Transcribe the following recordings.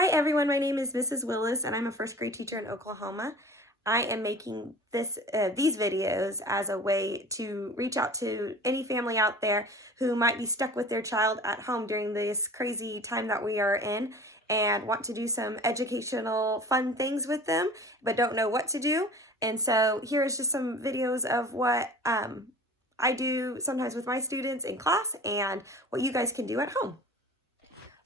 Hi everyone, my name is Mrs. Willis and I'm a first grade teacher in Oklahoma. I am making these videos as a way to reach out to any family out there who might be stuck with their child at home during this crazy time that we are in and want to do some educational fun things with them but don't know what to do. And so here's just some videos of what I do sometimes with my students in class and what you guys can do at home.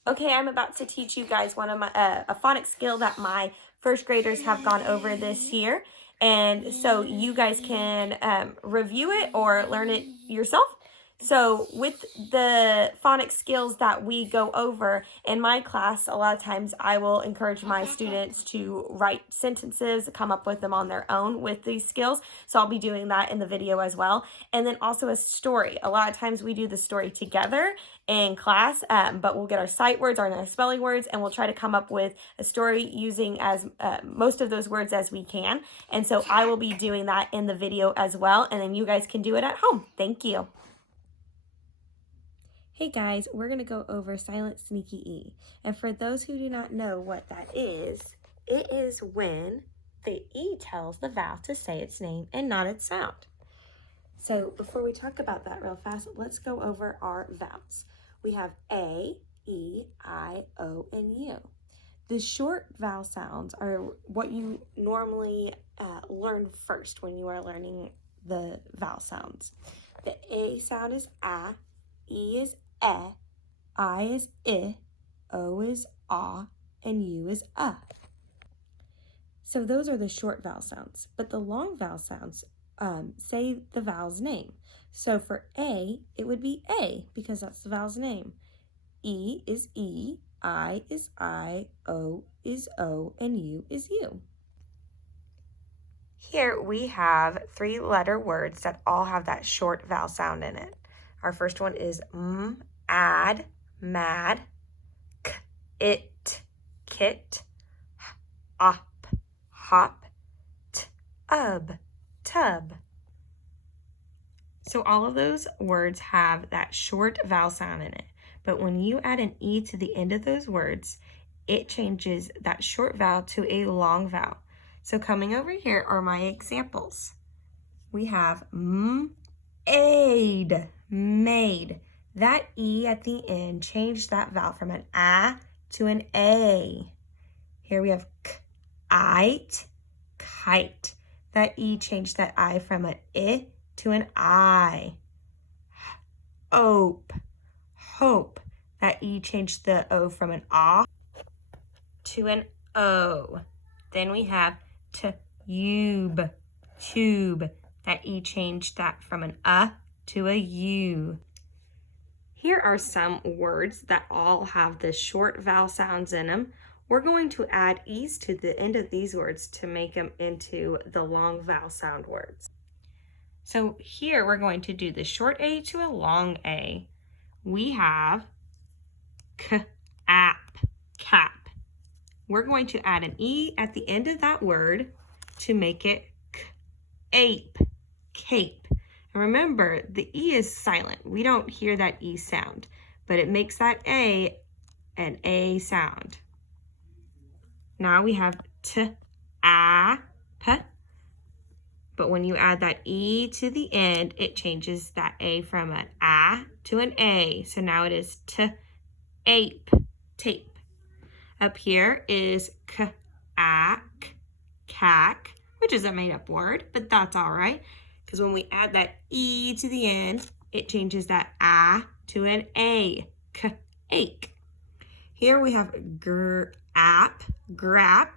Okay, I'm about to teach you guys one of my a phonics skill that my first graders have gone over this year, and so you guys can review it or learn it yourself. So with the phonics skills that we go over in my class, a lot of times I will encourage my students to write sentences, come up with them on their own with these skills. So I'll be doing that in the video as well. And then also a story. A lot of times we do the story together in class, but we'll get our sight words, our spelling words, and we'll try to come up with a story using as most of those words as we can. And so I will be doing that in the video as well, and then you guys can do it at home. Thank you. Hey guys, we're going to go over silent sneaky E. And for those who do not know what that is, it is when the E tells the vowel to say its name and not its sound. So before we talk about that real fast, let's go over our vowels. We have A, E, I, O, and U. The short vowel sounds are what you normally learn first when you are learning the vowel sounds. The A sound is A, E is E, I is I, O is Ah, and U is So those are the short vowel sounds, but the long vowel sounds say the vowel's name. So for A, it would be A because that's the vowel's name. E is E, I is I, O is O, and U is U. Here we have 3-letter words that all have that short vowel sound in it. Our first one is add, mad, k, it, kit, op, hop, tub. So all of those words have that short vowel sound in it. But when you add an E to the end of those words, it changes that short vowel to a long vowel. So coming over here are my examples. We have aid, made. That E at the end changed that vowel from an A to an A. Here we have kite, kite. That E changed that I from an I to an I. Hope, hope. That E changed the O from an A to an O. Then we have tube, tube. That E changed that from an to a U. Here are some words that all have the short vowel sounds in them. We're going to add E's to the end of these words to make them into the long vowel sound words. So here we're going to do the short A to a long A. We have cap, cap. We're going to add an E at the end of that word to make it ape, cape. And remember, the E is silent. We don't hear that E sound, but it makes that A an A sound. Now we have t-a-p, but when you add that E to the end, it changes that A from an A to an A. So now it is t-ape, tape. Up here is k-ack, cack, which is a made-up word, but that's all right, because when we add that E to the end, it changes that A to an A, k-ache. Here we have app, grap,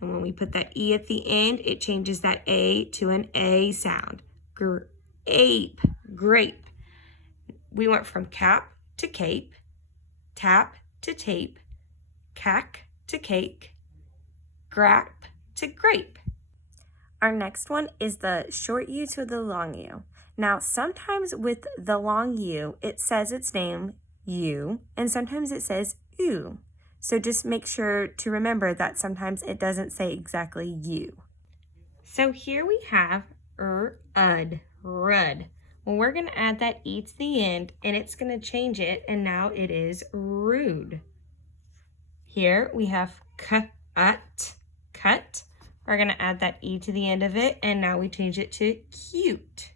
and when we put that E at the end, it changes that A to an A sound. Ape, grape. We went from cap to cape, tap to tape, cack to cake, grap to grape. Our next one is the short U to the long U. Now, sometimes with the long U, it says its name, U, and sometimes it says U. So just make sure to remember that sometimes it doesn't say exactly U. So here we have rud. Well, we're going to add that E to the end, and it's going to change it, and now it is rude. Here we have cut, cut. We're going to add that E to the end of it, and now we change it to cute.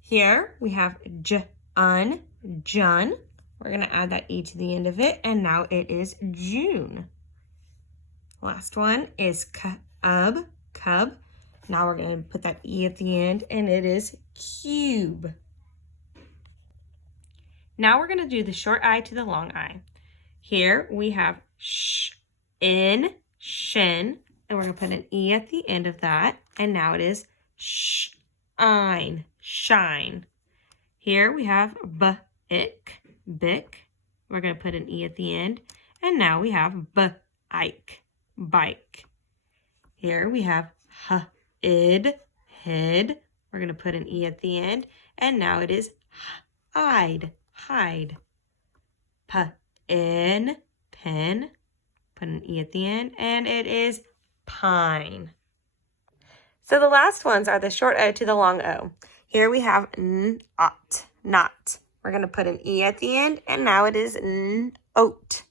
Here we have Jun. We're going to add that E to the end of it, and now it is June. Last one is cub. Now we're going to put that E at the end, and it is cube. Now we're going to do the short I to the long I. Here we have shin, and we're going to put an E at the end of that, and now it is shine. Here we have bick. We're going to put an E at the end, and now we have bike. Here we have head. We're going to put an E at the end, and now it is hide. Pen, put an E at the end, and it is pine. So the last ones are the short O to the long O. Here we have not. We're going to put an E at the end, and now it is note.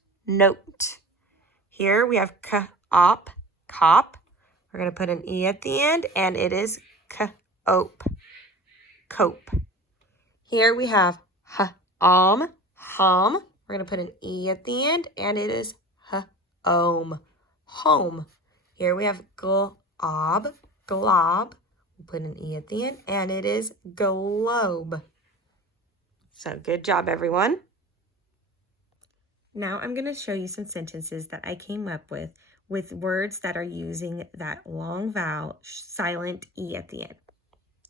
Here we have cop. We're going to put an E at the end, and it is cope. Here we have hom. We're going to put an E at the end, and it is home. Here we have glob. We'll put an E at the end, and it is globe. So good job, everyone. Now I'm going to show you some sentences that I came up with words that are using that long vowel silent E at the end.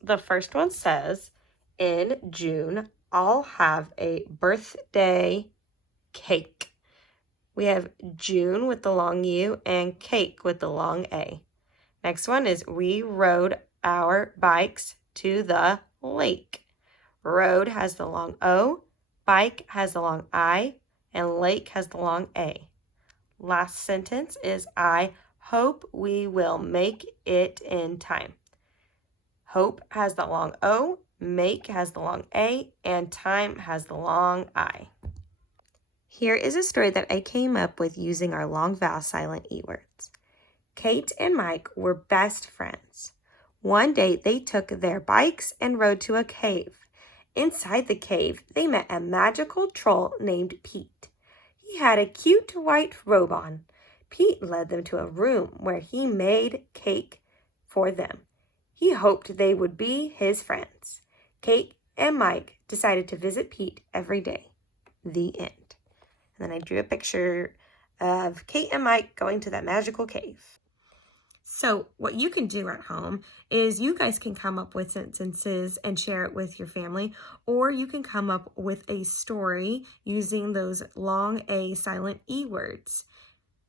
The first one says, in June, I'll have a birthday cake. We have June with the long U and cake with the long A. Next one is, we rode our bikes to the lake. Road has the long O, bike has the long I, and lake has the long A. Last sentence is, I hope we will make it in time. Hope has the long O, make has the long A, and time has the long I. Here is a story that I came up with using our long vowel silent E words. Kate and Mike were best friends. One day they took their bikes and rode to a cave. Inside the cave, they met a magical troll named Pete. He had a cute white robe on. Pete led them to a room where he made cake for them. He hoped they would be his friends. Kate and Mike decided to visit Pete every day. The end. And then I drew a picture of Kate and Mike going to that magical cave. So what you can do at home is you guys can come up with sentences and share it with your family, or you can come up with a story using those long A silent E words.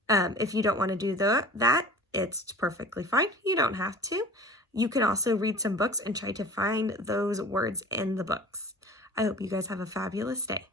If you don't want to do that, it's perfectly fine. You don't have to. You can also read some books and try to find those words in the books. I hope you guys have a fabulous day.